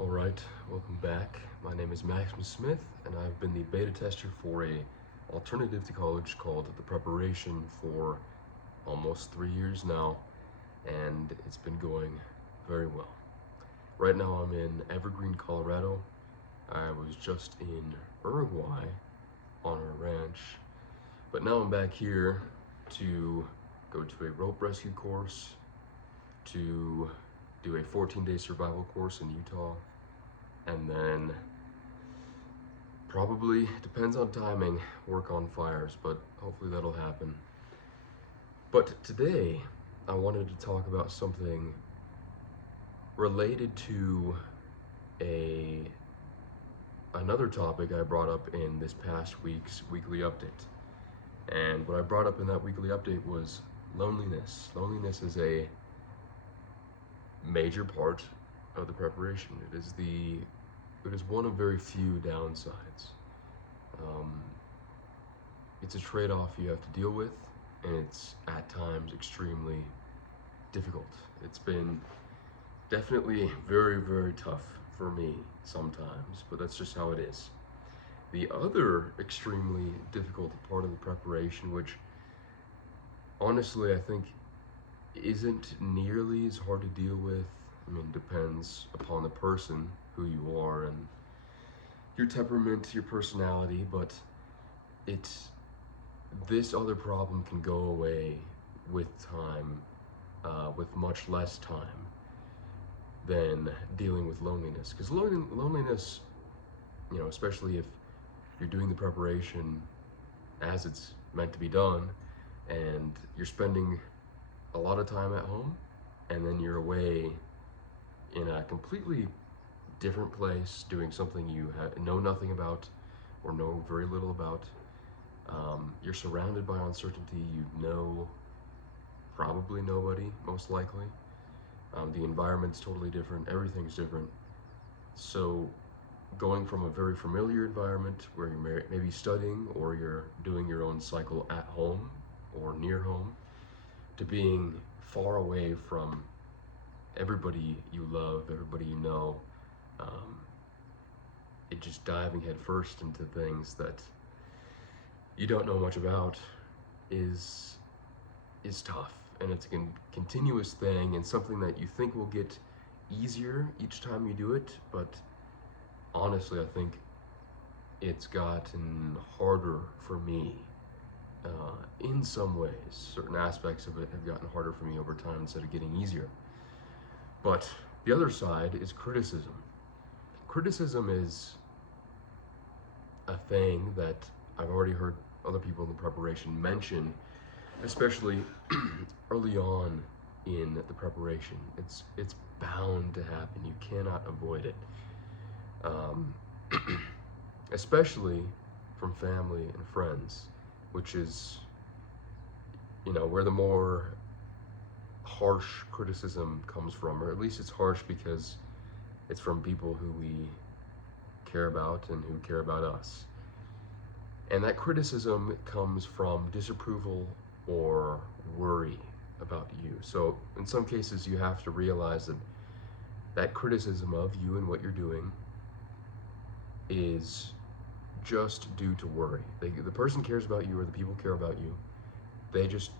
Alright, welcome back. My name is Maximus Smith, and I've been the beta tester for a alternative to college called The Preparation for almost 3 years now, and it's been going very well. Right now I'm in Evergreen, Colorado. I was just in Uruguay on our ranch, but now I'm back here to go to a rope rescue course, to do a 14-day survival course in Utah, and then probably, depends on timing, work on fires, but hopefully that'll happen. But today I wanted to talk about something related to another topic I brought up in this past week's weekly update. And what I brought up in that weekly update was loneliness. Loneliness is a major part of the preparation. It is one of very few downsides. It's a trade-off you have to deal with, and it's at times extremely difficult. It's been definitely very, very tough for me sometimes, but that's just how it is. The other extremely difficult part of the preparation, which honestly I think isn't nearly as hard to deal with. I mean, depends upon the person, who you are, and your temperament, your personality, but this other problem can go away with time, with much less time than dealing with loneliness. Because loneliness, especially if you're doing the preparation as it's meant to be done, and you're spending a lot of time at home, and then you're away in a completely different place doing something you know nothing about or know very little about. You're surrounded by uncertainty. You know probably nobody, most likely. The environment's totally different. Everything's different. So going from a very familiar environment where you're maybe studying or you're doing your own cycle at home or near home, to being far away from everybody you love, everybody you know, it just diving headfirst into things that you don't know much about is tough, and it's a continuous thing, and something that you think will get easier each time you do it, but honestly I think it's gotten harder for me. In some ways, certain aspects of it have gotten harder for me over time instead of getting easier. But the other side is criticism. Criticism is a thing that I've already heard other people in the preparation mention, especially early on in the preparation. It's bound to happen. You cannot avoid it. Especially from family and friends, which is, where the more harsh criticism comes from, or at least it's harsh because it's from people who we care about and who care about us. And that criticism comes from disapproval or worry about you. So in some cases you have to realize that criticism of you and what you're doing is just due to worry. The person cares about you, or the people care about you. They just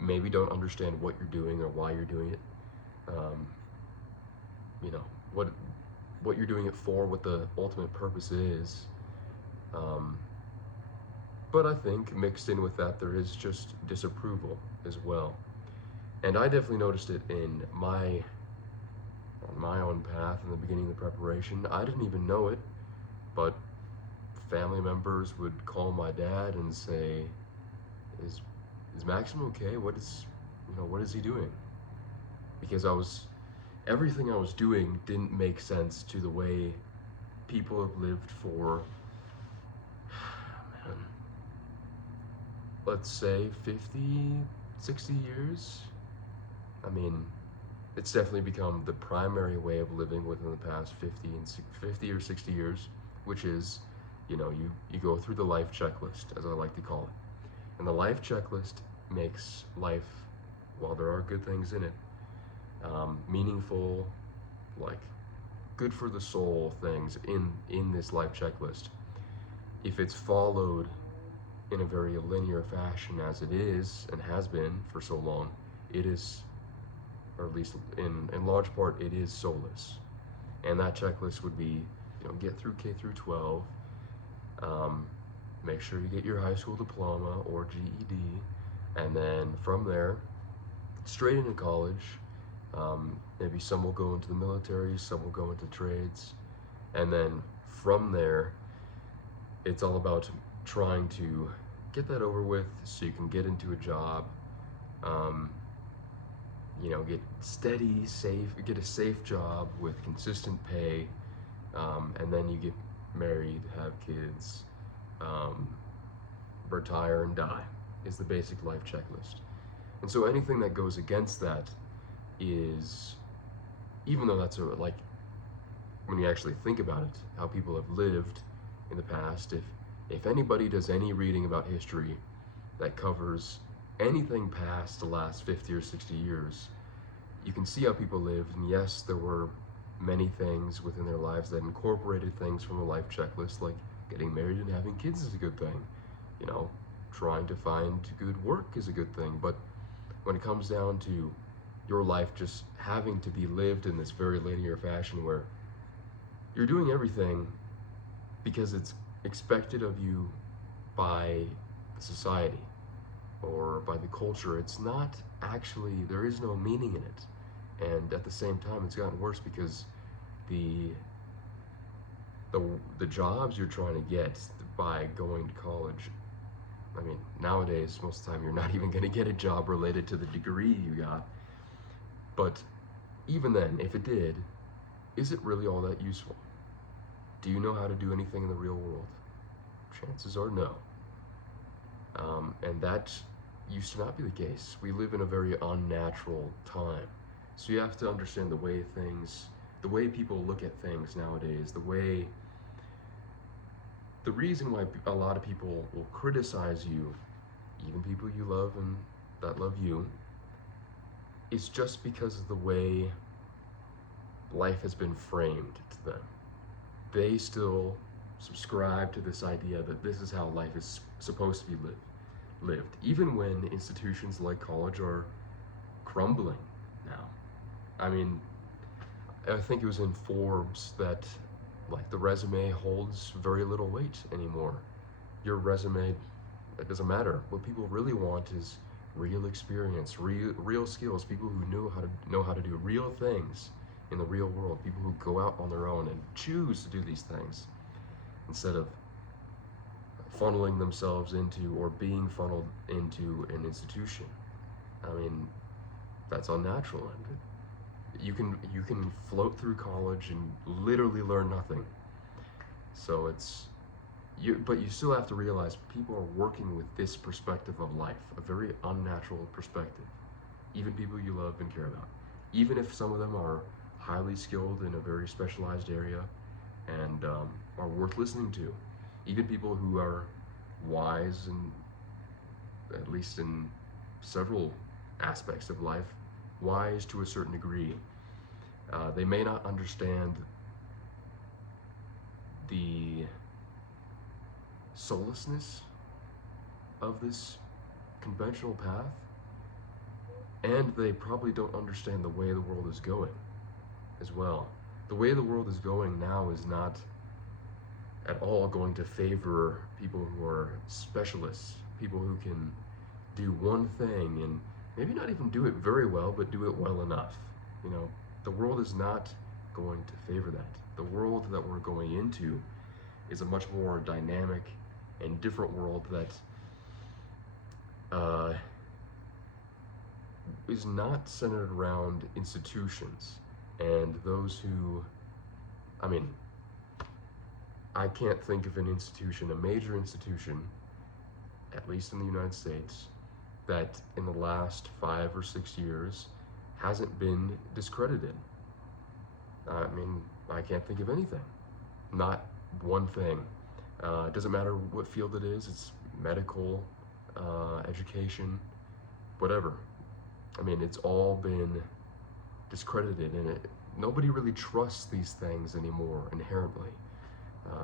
maybe don't understand what you're doing or why you're doing it. What you're doing it for, what the ultimate purpose is. But I think mixed in with that, there is just disapproval as well. And I definitely noticed it on my own path in the beginning of the preparation. I didn't even know it, but family members would call my dad and say, is Maxim okay? What is he doing? Because everything I was doing didn't make sense to the way people have lived for, man, let's say 50, 60 years. I mean, it's definitely become the primary way of living within the past 50 or 60 years, which is, you go through the life checklist, as I like to call it. And the life checklist makes life, while there are good things in it, meaningful, like good for the soul things in this life checklist, if it's followed in a very linear fashion as it is and has been for so long, it is, or at least in large part, it is soulless. And that checklist would be, get through K through 12, make sure you get your high school diploma or GED, and then from there, straight into college. Maybe some will go into the military, some will go into trades, and then from there, it's all about trying to get that over with so you can get into a job, get steady, safe, get a safe job with consistent pay, and then you get married, have kids, retire and die is the basic life checklist. And so anything that goes against that is, even though that's like, when you actually think about it, how people have lived in the past, if anybody does any reading about history that covers anything past the last 50 or 60 years, you can see how people lived. And yes, there were many things within their lives that incorporated things from the life checklist, like getting married and having kids is a good thing. Trying to find good work is a good thing. But when it comes down to your life just having to be lived in this very linear fashion where you're doing everything because it's expected of you by society or by the culture, it's not actually, there is no meaning in it. And at the same time, it's gotten worse because the jobs you're trying to get by going to college, I mean, nowadays, most of the time, you're not even going to get a job related to the degree you got. But even then, if it did, is it really all that useful? Do you know how to do anything in the real world? Chances are no. And that used to not be the case. We live in a very unnatural time. So you have to understand the way people look at things nowadays, the reason why a lot of people will criticize you, even people you love and that love you, is just because of the way life has been framed to them. They still subscribe to this idea that this is how life is supposed to be lived, even when institutions like college are crumbling now. I mean, I think it was in Forbes that like the resume holds very little weight anymore. Your resume, it doesn't matter. What people really want is real experience, real skills, people who know how to do real things in the real world, people who go out on their own and choose to do these things instead of funneling themselves into or being funneled into an institution. I mean, that's unnatural. And you can float through college and literally learn nothing. So but you still have to realize people are working with this perspective of life, a very unnatural perspective. Even people you love and care about, even if some of them are highly skilled in a very specialized area and are worth listening to, even people who are wise and at least in several aspects of life, wise to a certain degree. They may not understand the soullessness of this conventional path, and they probably don't understand the way the world is going as well. The way the world is going now is not at all going to favor people who are specialists, people who can do one thing and maybe not even do it very well, but do it well enough. The world is not going to favor that. The world that we're going into is a much more dynamic and different world that is not centered around institutions and those who, I mean, I can't think of an institution, a major institution, at least in the United States, that in the last 5 or 6 years hasn't been discredited. I mean, I can't think of anything. Not one thing. It doesn't matter what field it is, it's medical, education, whatever. I mean, it's all been discredited, and nobody really trusts these things anymore inherently,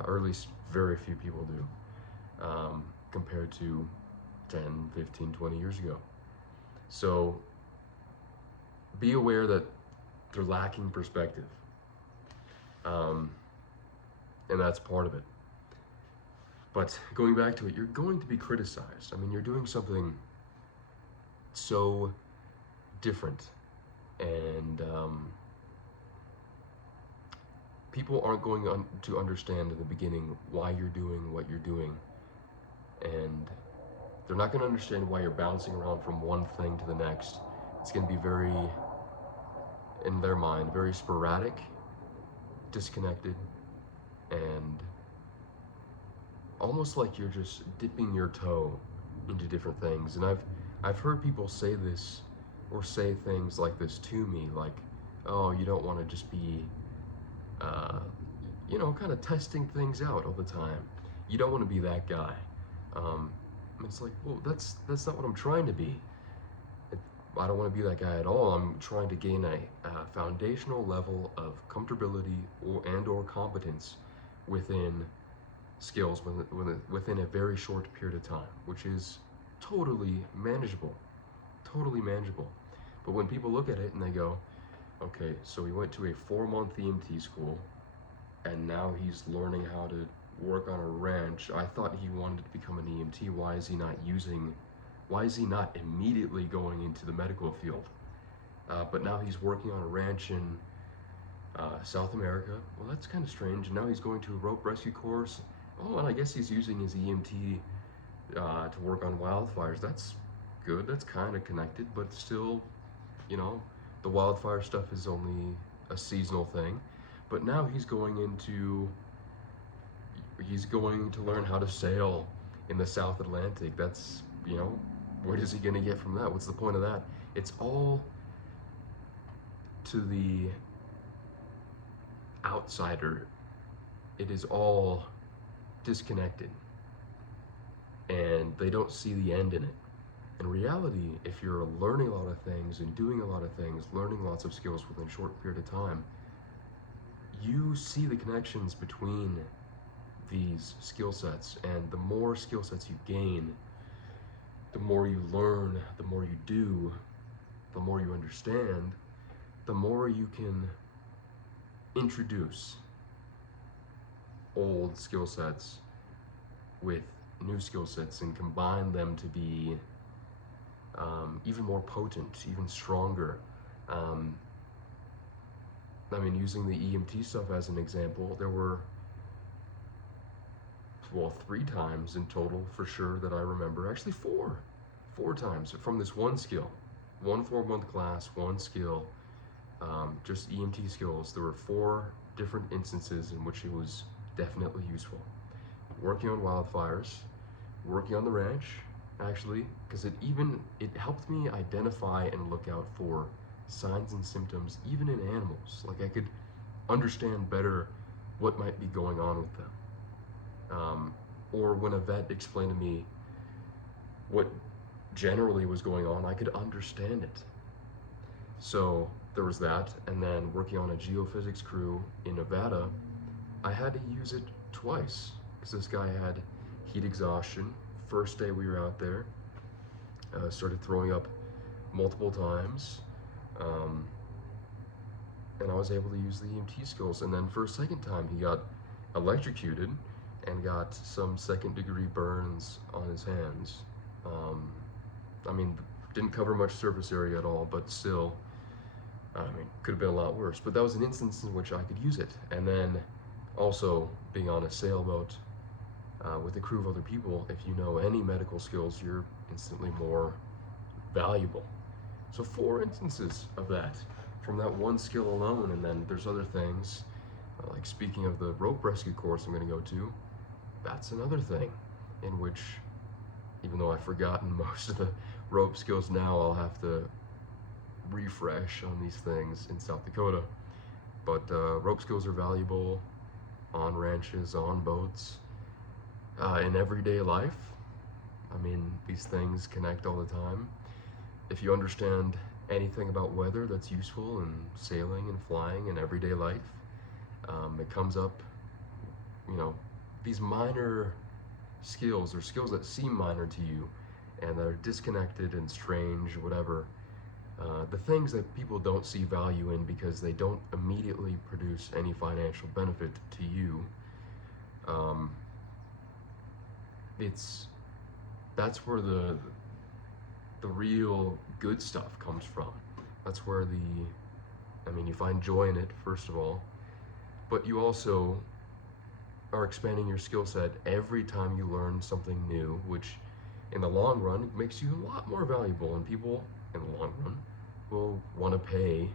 or at least very few people do, compared to 10, 15, 20 years ago. So be aware that they're lacking perspective, and that's part of it. But going back to it, you're going to be criticized. I mean, you're doing something so different, and people aren't going to understand in the beginning why you're doing what you're doing, and they're not going to understand why you're bouncing around from one thing to the next. It's going to be very, in their mind, very sporadic, disconnected, and almost like you're just dipping your toe into different things. And I've heard people say this, or say things like this to me, like, oh, you don't want to just be kind of testing things out all the time. You don't want to be that guy. It's like, well, that's not what I'm trying to be. I don't want to be that guy at all. I'm trying to gain a foundational level of comfortability or competence within skills within a very short period of time, which is totally manageable. Totally manageable. But when people look at it and they go, okay, so he went to a 4-month EMT school, and now he's learning how to work on a ranch. I thought he wanted to become an EMT. Why is he not immediately going into the medical field? But now he's working on a ranch in South America. Well, that's kind of strange. And now he's going to a rope rescue course. Oh, and I guess he's using his EMT to work on wildfires. That's good. That's kind of connected, but still, the wildfire stuff is only a seasonal thing. But now he's going to learn how to sail in the South Atlantic. That's, what is he going to get from that? What's the point of that? It's all to the outsider. It is all disconnected, and they don't see the end in it. In reality, if you're learning a lot of things and doing a lot of things, learning lots of skills within a short period of time, you see the connections between these skill sets, and the more skill sets you gain, the more you learn, the more you do, the more you understand, the more you can introduce old skill sets with new skill sets and combine them to be even more potent, even stronger. Using the EMT stuff as an example, there were 3 times in total for sure that I remember. Actually 4 times from this one skill, 1 4-month class, 1 skill, just EMT skills. There were 4 different instances in which it was definitely useful. Working on wildfires, working on the ranch, actually, because it helped me identify and look out for signs and symptoms even in animals. Like, I could understand better what might be going on with them. Or when a vet explained to me what generally was going on, I could understand it. So there was that. And then working on a geophysics crew in Nevada, I had to use it twice because this guy had heat exhaustion. First day we were out there, started throwing up multiple times, and I was able to use the EMT skills. And then for a second time, he got electrocuted and got some 2nd-degree burns on his hands. Didn't cover much surface area at all, but still, could have been a lot worse. But that was an instance in which I could use it. And then also being on a sailboat with a crew of other people, if you know any medical skills, you're instantly more valuable. So 4 instances of that from that one skill alone. And then there's other things, like speaking of the rope rescue course I'm going to go to, that's another thing in which, even though I've forgotten most of the rope skills now, I'll have to refresh on these things in South Dakota. But rope skills are valuable on ranches, on boats, in everyday life. These things connect all the time. If you understand anything about weather that's useful in sailing and flying and everyday life. It comes up, you know, these minor skills or skills that seem minor to you and that are disconnected and strange, whatever. The things that people don't see value in because they don't immediately produce any financial benefit to you. Um, it's that's where the real good stuff comes from. That's where you find joy in it, first of all, but you also are expanding your skill set every time you learn something new, which in the long run makes you a lot more valuable, and people in the long run will want to pay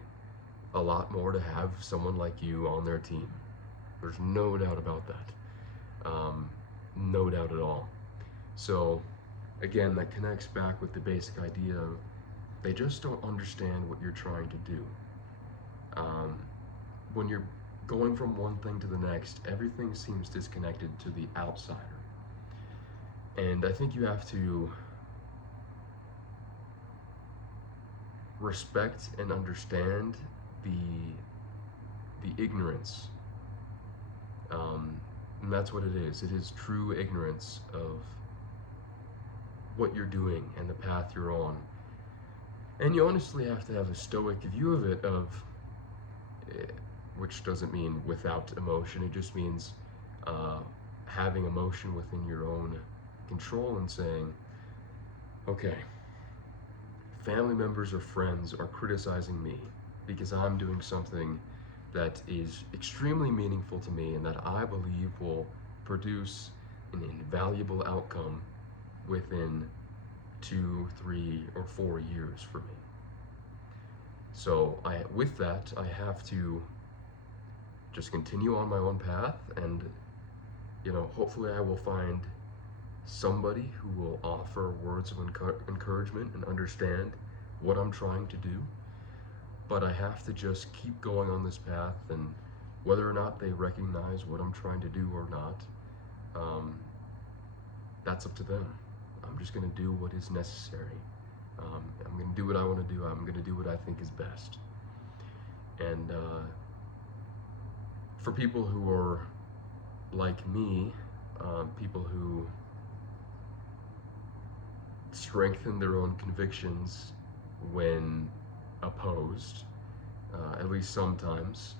a lot more to have someone like you on their team. There's no doubt about that. No doubt at all. So, again, that connects back with the basic idea of they just don't understand what you're trying to do. When you're going from one thing to the next, everything seems disconnected to the outsider. And I think you have to respect and understand the ignorance. And that's what it is. It is true ignorance of what you're doing and the path you're on. And you honestly have to have a stoic view of it, which doesn't mean without emotion. It just means having emotion within your own control and saying, okay, family members or friends are criticizing me because I'm doing something that is extremely meaningful to me and that I believe will produce an invaluable outcome within 2, 3, or 4 years for me. So with that, I have to just continue on my own path, and hopefully I will find somebody who will offer words of encouragement and understand what I'm trying to do. But I have to just keep going on this path, and whether or not they recognize what I'm trying to do or not, that's up to them. I'm just going to do what is necessary. I'm going to do what I want to do. I'm going to do what I think is best. And for people who are like me, people who strengthen their own convictions when opposed, at least sometimes,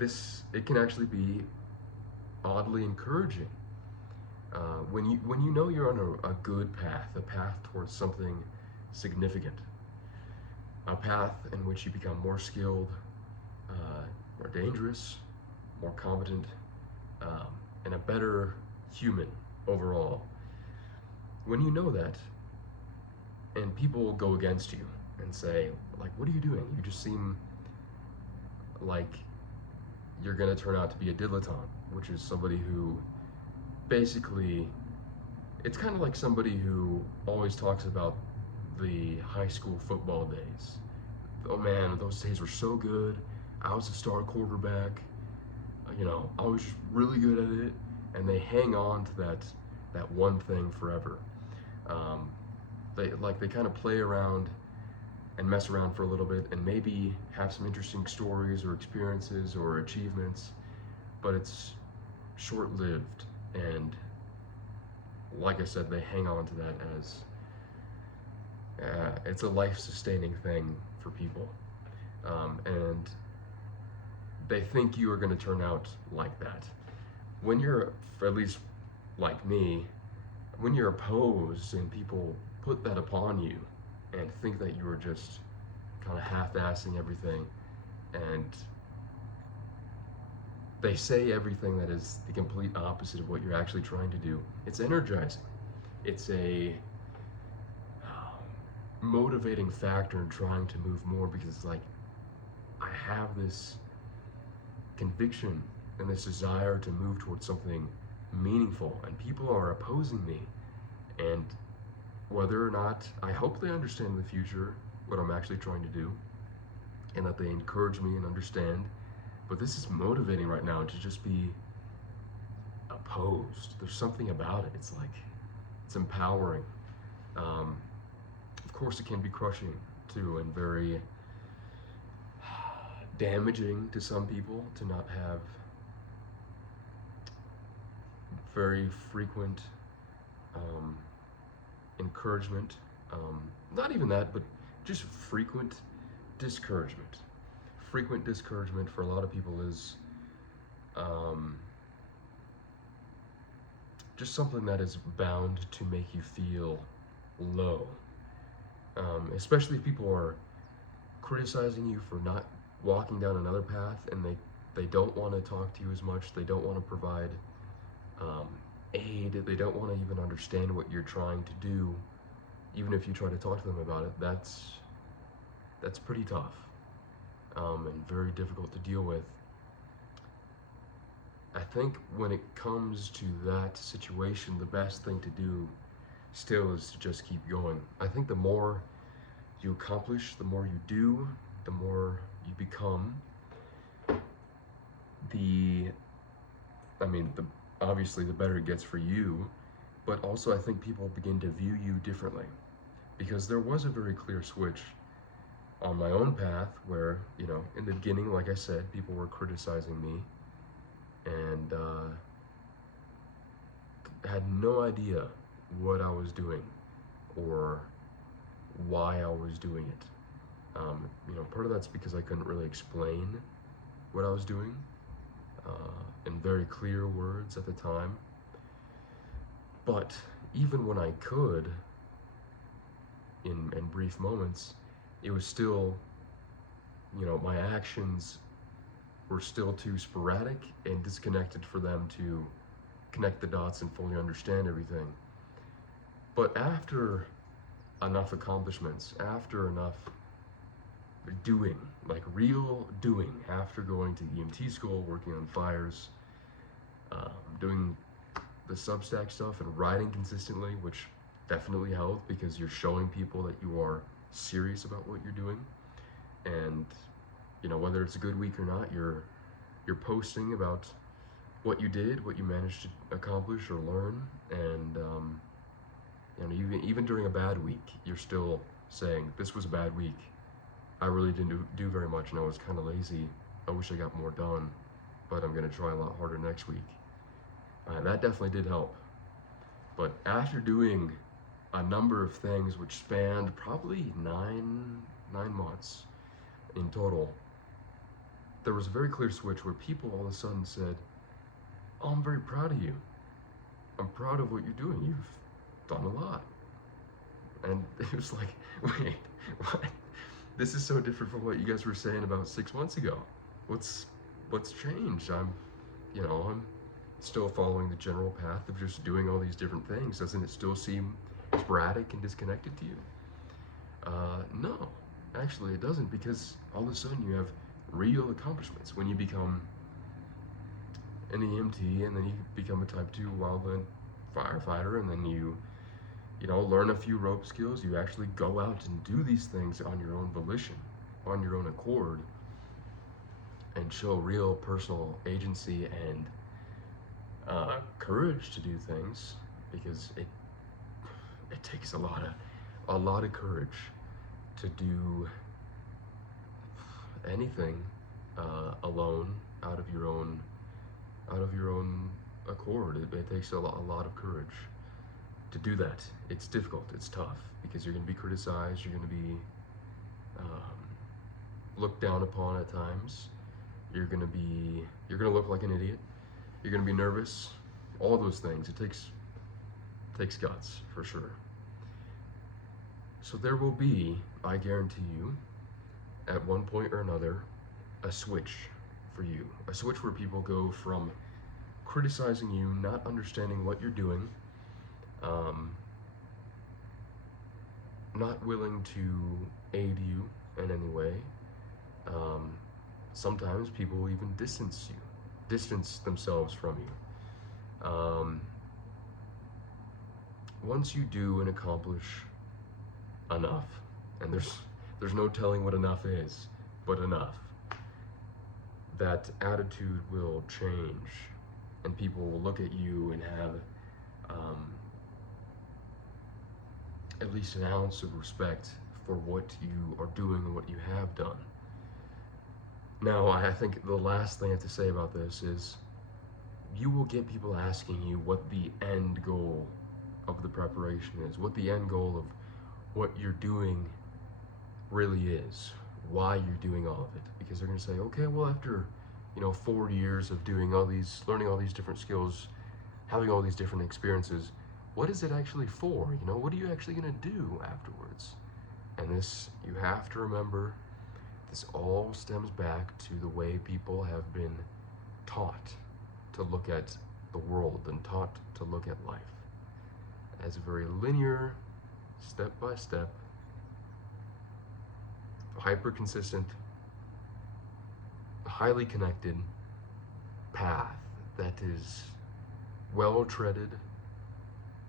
it can actually be oddly encouraging. When you know you're on a good path, a path towards something significant, a path in which you become more skilled, more dangerous, more competent, and a better human overall. When you know that, and people will go against you and say, like, what are you doing? You just seem like you're going to turn out to be a dilettante, which is somebody who basically, it's kind of like somebody who always talks about the high school football days. Oh man, those days were so good. I was a star quarterback. I was just really good at it, and they hang on to that one thing forever. They kind of play around and mess around for a little bit and maybe have some interesting stories or experiences or achievements, but it's short-lived, and like I said, they hang on to that as it's a life-sustaining thing for people, and they think you are going to turn out like that. When you're, at least like me, when you're opposed and people put that upon you and think that you are just kind of half-assing everything, and they say everything that is the complete opposite of what you're actually trying to do, it's energizing. It's a motivating factor in trying to move more, because it's like, I have this conviction and this desire to move towards something meaningful, and people are opposing me. And whether or not, I hope they understand in the future what I'm actually trying to do, and that they encourage me and understand. But this is motivating right now, to just be opposed. There's something about it. It's like, it's empowering. Of course, it can be crushing. too, and very damaging to some people to not have very frequent um, encouragement. Not even that, but just frequent discouragement. Frequent discouragement for a lot of people is um, just something that is bound to make you feel low. Especially if people are criticizing you for not walking down another path, and they don't want to talk to you as much, they don't want to provide um, aid, they don't want to even understand what you're trying to do, even if you try to talk to them about it. That's pretty tough, and very difficult to deal with. I think when it comes to that situation, the best thing to do still is to just keep going. I think the more you accomplish, the more you do, the more you become, the I mean, obviously the better it gets for you, but also I think people begin to view you differently, because there was a very clear switch on my own path where, in the beginning, like I said, people were criticizing me, and had no idea what I was doing or why I was doing it. Part of that's because I couldn't really explain what I was doing in very clear words at the time. But even when I could, in brief moments, it was still, my actions were still too sporadic and disconnected for them to connect the dots and fully understand everything. But after enough accomplishments, after enough doing, like real doing, after going to EMT school, working on fires, doing the Substack stuff and writing consistently, which definitely helped because you're showing people that you are serious about what you're doing. And whether it's a good week or not, you're posting about what you did, what you managed to accomplish or learn, and even during a bad week, you're still saying, this was a bad week. I really didn't do very much, and I was kind of lazy. I wish I got more done, but I'm going to try a lot harder next week. That definitely did help. But after doing a number of things which spanned probably nine months in total, there was a very clear switch where people all of a sudden said, "Oh, I'm very proud of you. I'm proud of what you're doing. You've done a lot." And it was like, wait, what? This is so different from what you guys were saying about 6 months ago. What's changed? I'm still following the general path of just doing all these different things. Doesn't it still seem sporadic and disconnected to you? No, actually it doesn't, because all of a sudden you have real accomplishments when you become an EMT, and then you become a Type 2 wildland firefighter, and then you learn a few rope skills. You actually go out and do these things on your own volition, on your own accord, and show real personal agency and courage to do things, because it takes a lot of courage to do anything alone, out of your own accord. It takes a lot of courage to do that. It's difficult, it's tough, because you're going to be criticized, you're going to be looked down upon at times, you're going to look like an idiot, you're going to be nervous, all those things. It takes guts, for sure. So there will be, I guarantee you, at one point or another, a switch for you. A switch where people go from criticizing you, not understanding what you're doing, not willing to aid you in any way. Sometimes people will even distance themselves from you. Once you do and accomplish enough, and there's no telling what enough is, but enough, that attitude will change, and people will look at you and have at least an ounce of respect for what you are doing and what you have done. Now, I think the last thing I have to say about this is you will get people asking you what the end goal of the preparation is, what the end goal of what you're doing really is, why you're doing all of it. Because they're going to say, okay, well, after 4 years of doing all these, learning all these different skills, having all these different experiences, what is it actually for? What are you actually going to do afterwards? And this, you have to remember, this all stems back to the way people have been taught to look at the world and taught to look at life as a very linear, step-by-step, hyper-consistent, highly connected path that is well treaded,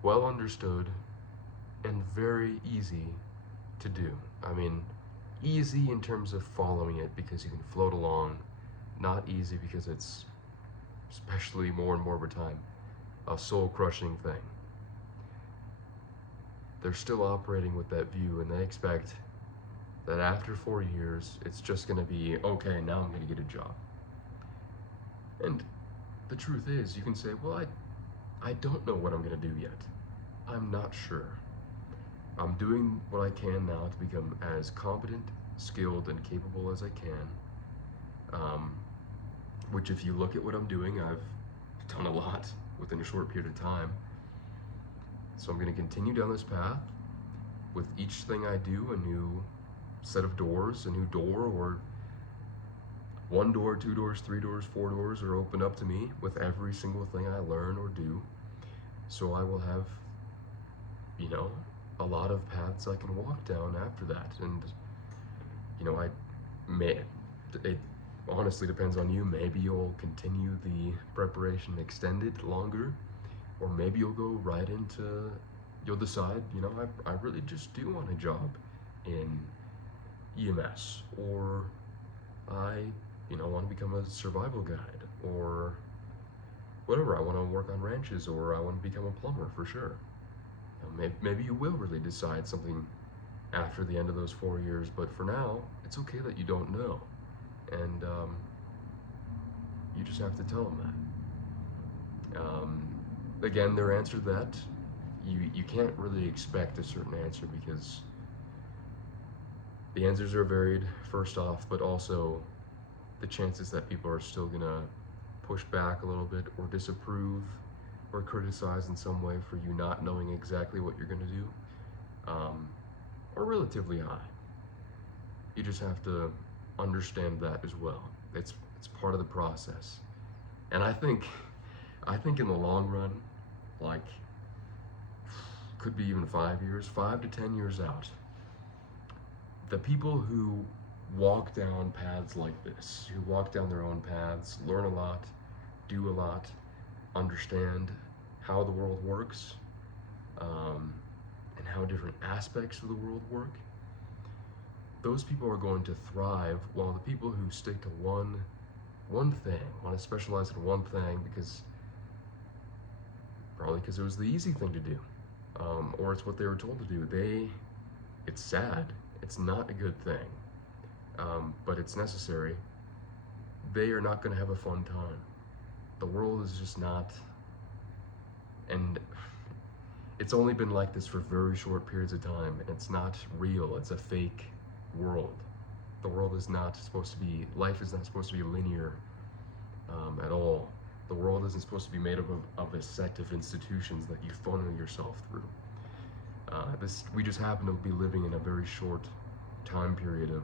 well understood, and very easy to do. I mean, easy in terms of following it because you can float along, not easy because it's, especially more and more over time, a soul-crushing thing. They're still operating with that view, and they expect that after 4 years, it's just going to be, okay, now I'm going to get a job. And the truth is, you can say, well, I don't know what I'm going to do yet. I'm not sure. I'm doing what I can now to become as competent, skilled, and capable as I can. Which, if you look at what I'm doing, I've done a lot within a short period of time. So I'm going to continue down this path. With each thing I do, a new set of doors, a new door, or 1 door, 2 doors, 3 doors, 4 doors are open up to me with every single thing I learn or do. So I will have, a lot of paths I can walk down after that. And, it honestly depends on you. Maybe you'll continue the preparation, extend it longer, or maybe you'll go right into, you'll decide, I really just do want a job in EMS, or I, want to become a survival guide, or whatever. I want to work on ranches, or I want to become a plumber for sure. Maybe you will really decide something after the end of those 4 years, but for now, it's okay that you don't know. And you just have to tell them that. Again, their answer to that, you can't really expect a certain answer because the answers are varied, first off, but also the chances that people are still gonna push back a little bit or disapprove or criticize in some way for you not knowing exactly what you're gonna do are relatively high. You just have to understand that as well. It's part of the process. And I think in the long run, like, could be even 5 years, 5 to 10 years out, the people who walk down paths like this, who walk down their own paths, learn a lot, do a lot, understand how the world works, and how different aspects of the world work, those people are going to thrive, while the people who stick to one thing, want to specialize in one thing probably because it was the easy thing to do, or it's what they were told to do, it's sad, it's not a good thing, but it's necessary. They are not going to have a fun time. The world is just not, and it's only been like this for very short periods of time, and it's not real. It's a fake world. The world is not supposed to be, life is not supposed to be linear at all. The world isn't supposed to be made up of a set of institutions that you funnel yourself through. We just happen to be living in a very short time period of,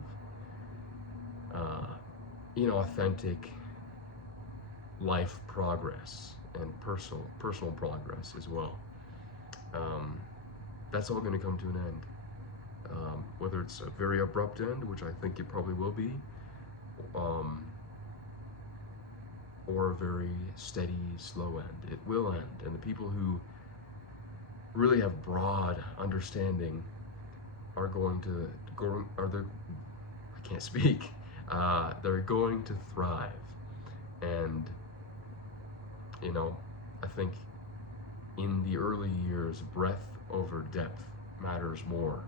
authentic life progress and personal progress as well. That's all going to come to an end. Whether it's a very abrupt end, which I think it probably will be, or a very steady, slow end. It will end, and the people who really have broad understanding are going to I can't speak. They're going to thrive, and I think in the early years, breadth over depth matters more.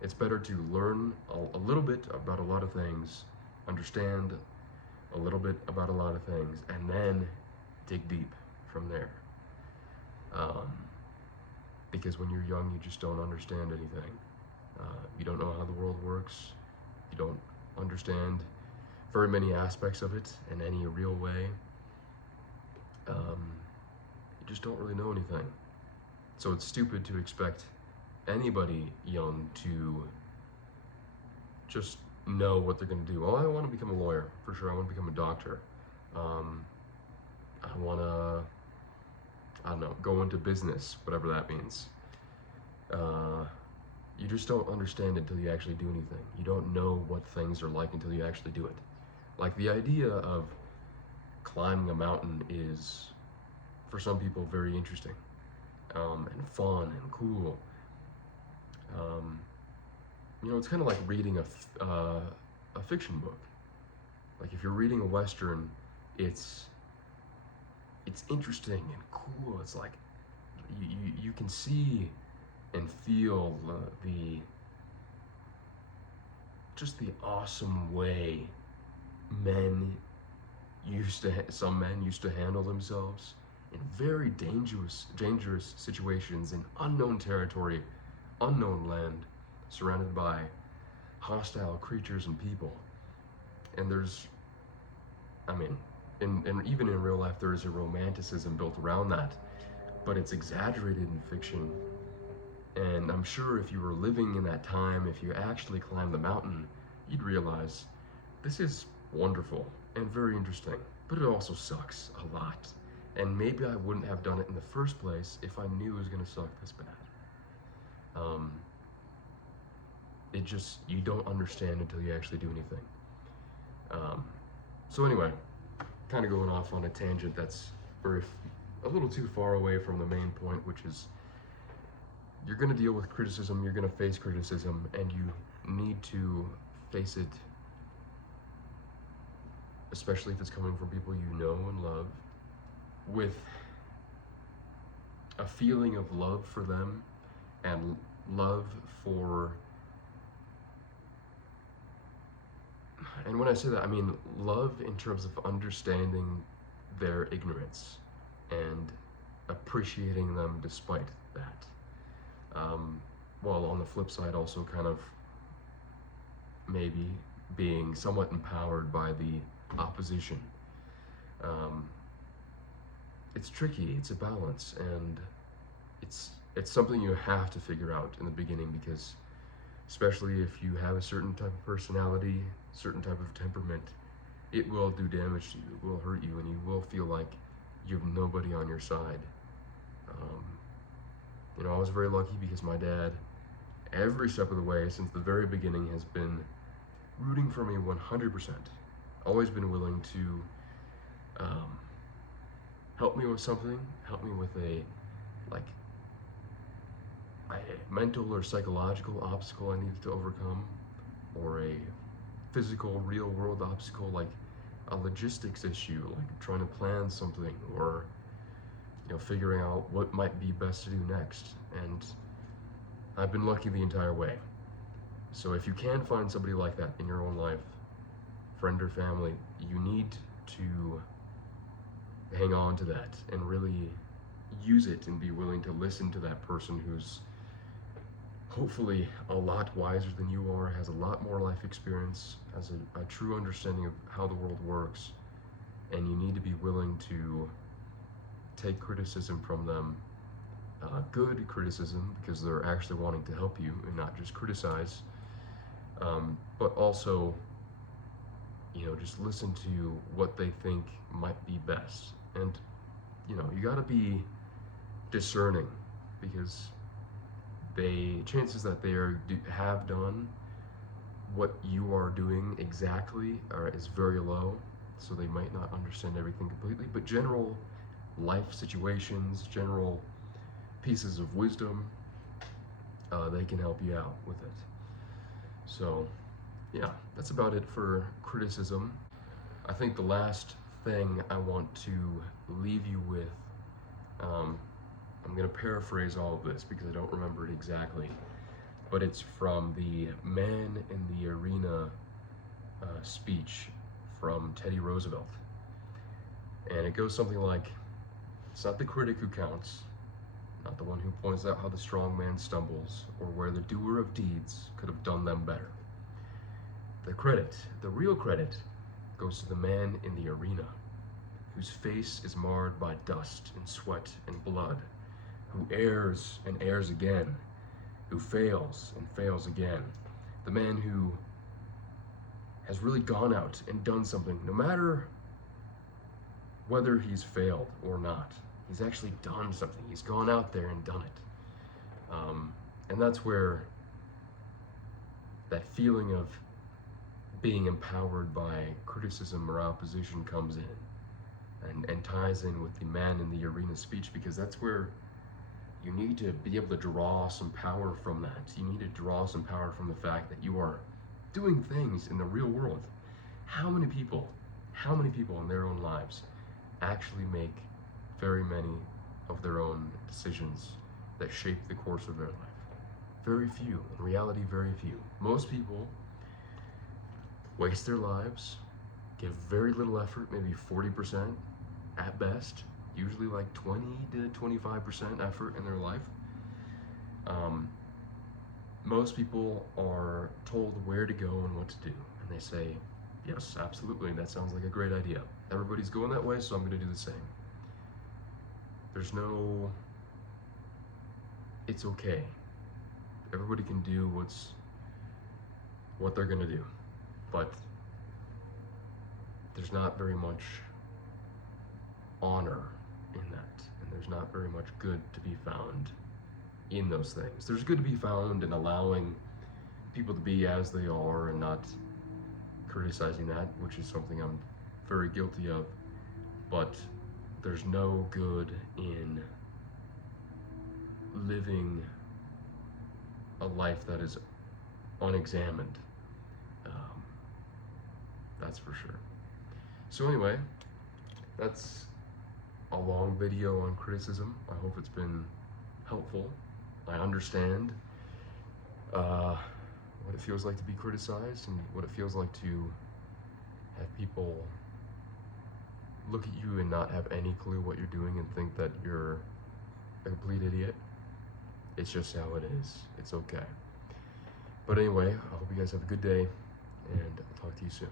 it's better to learn a little bit about a lot of things, understand a little bit about a lot of things, and then dig deep from there. Um, because when you're young, you just don't understand anything. You don't know how the world works. You don't understand very many aspects of it in any real way. You just don't really know anything. So it's stupid to expect anybody young to just know what they're going to do. Oh, I want to become a lawyer, for sure. I want to become a doctor. I want to, I don't know, go into business, whatever that means. You just don't understand it until you actually do anything. You don't know what things are like until you actually do it. Like, the idea of climbing a mountain is, for some people, very interesting, and fun and cool. It's kind of like reading a fiction book. Like, if you're reading a Western, it's interesting and cool. It's like you can see and feel just the awesome way some men used to handle themselves in very dangerous situations in unknown territory, unknown land, surrounded by hostile creatures and people. And and even in real life, there is a romanticism built around that, but it's exaggerated in fiction. And I'm sure if you were living in that time, if you actually climbed the mountain, you'd realize this is wonderful and very interesting, but it also sucks a lot. And maybe I wouldn't have done it in the first place if I knew it was going to suck this bad. You don't understand until you actually do anything. So anyway, kind of going off on a tangent that's a little too far away from the main point, which is you're going to deal with criticism, you're going to face criticism, and you need to face it, especially if it's coming from people you know and love, with a feeling of love for them and love for, and when I say that, I mean love in terms of understanding their ignorance and appreciating them despite that. While on the flip side, also kind of maybe being somewhat empowered by the opposition. It's tricky, it's a balance, and it's something you have to figure out in the beginning, because especially if you have a certain type of personality, certain type of temperament, it will do damage to you, it will hurt you, and you will feel like you have nobody on your side. I was very lucky because my dad, every step of the way since the very beginning, has been rooting for me 100%. Always been willing to help me with something, help me with a mental or psychological obstacle I needed to overcome, or a physical, real world obstacle, like a logistics issue, like trying to plan something, or figuring out what might be best to do next. And I've been lucky the entire way. So if you can find somebody like that in your own life, friend or family, you need to hang on to that and really use it and be willing to listen to that person who's hopefully a lot wiser than you are, has a lot more life experience, has a true understanding of how the world works, and you need to be willing to take criticism from them, good criticism, because they're actually wanting to help you and not just criticize, but also just listen to what they think might be best. And you got to be discerning, because chances that they have done what you are doing exactly is very low, so they might not understand everything completely, but general life situations, general pieces of wisdom, they can help you out with it. So yeah, that's about it for criticism. I think the last thing I want to leave you with, I'm going to paraphrase all of this because I don't remember it exactly, but it's from the Man in the Arena speech from Teddy Roosevelt. And it goes something like, "It's not the critic who counts, not the one who points out how the strong man stumbles, or where the doer of deeds could have done them better. The credit, the real credit, goes to the man in the arena, whose face is marred by dust and sweat and blood, who errs and errs again, who fails and fails again. The man who has really gone out and done something, no matter whether he's failed or not. He's actually done something. He's gone out there and done it. And that's where that feeling of being empowered by criticism or opposition comes in, and ties in with the Man in the Arena speech, because that's where you need to be able to draw some power from that. You need to draw some power from the fact that you are doing things in the real world. How many people in their own lives actually make very many of their own decisions that shape the course of their life? Very few. In reality, very few. Most people waste their lives, give very little effort, maybe 40% at best, usually like 20 to 25% effort in their life. Most people are told where to go and what to do, and they say, yes, absolutely, that sounds like a great idea. Everybody's going that way, so I'm going to do the same. There's no, it's okay. Everybody can do what they're going to do, but there's not very much honor in that, and there's not very much good to be found in those things. There's good to be found in allowing people to be as they are and not criticizing that, which is something I'm very guilty of, but there's no good in living a life that is unexamined. That's for sure. So anyway, that's a long video on criticism. I hope it's been helpful. I understand what it feels like to be criticized and what it feels like to have people look at you and not have any clue what you're doing and think that you're a complete idiot. It's just how it is. It's okay. But anyway, I hope you guys have a good day, and I'll talk to you soon.